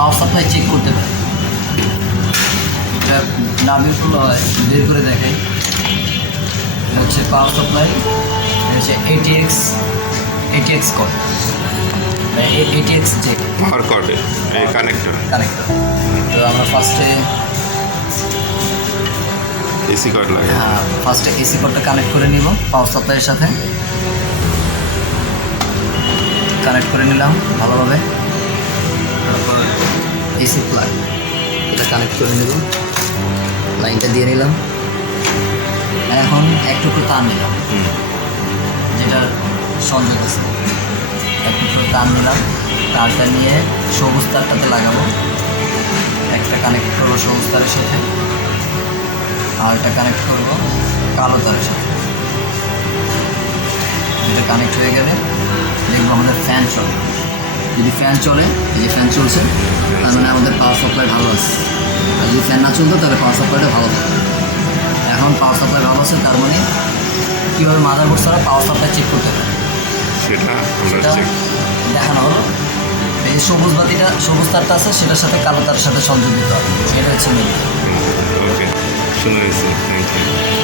Power supply check করতে পারি। এটা নামেরগুলো হয় বের করে দেখাই। হচ্ছে পাওয়ার সাপ্লাই হচ্ছে ATX ATX cord ATX check power কর্ডে connector connector তো আমরা ফার্স্টে এসি কর্ড লাগে। হ্যাঁ ফার্স্টে এসি কডটা কানেক্ট করে নিব পাওয়ার সাপ্লাইয়ের সাথে। কানেক্ট করে নিলাম ভালোভাবে। এসি প্লাগ এটা কানেক্ট করে নিব লাইনটা দিয়ে নিলাম এখন একটুকু তার নিলাম। যেটা সংযোগ আছে একটুকু তার নিলাম তারটা নিয়ে সবুজ তারটাতে লাগাবো একটা কানেক্ট করব সবুজ তারের সাথে আর একটা কানেক্ট করব কালো তারের সাথে এটা কানেক্ট হয়ে গেলে দেখব আমাদের ফ্যান চলে যদি ফ্যান চলে এই যে ফ্যান চলছে তার মানে আমাদের পাওয়ার সাপ্লাই ভালো আছে। আর যদি ফ্যান না চলতো তাহলে পাওয়ার সাপ্লাইটা ভালো থাকতো। এখন পাওয়ার সাপ্লাই ভালো আছে তার মানে কীভাবে মাদারবোর্ড ছাড়া পাওয়ার সাপ্লাই চেক করতে পারে? সেটা দেখানো হলো। এই সবুজ বাতিটা সবুজ তারটা আছে সেটার সাথে কালো তার সাথে সংযোগ দিতে হবে। এটা হচ্ছে মেন ওকে শুনে থ্যাংক ইউ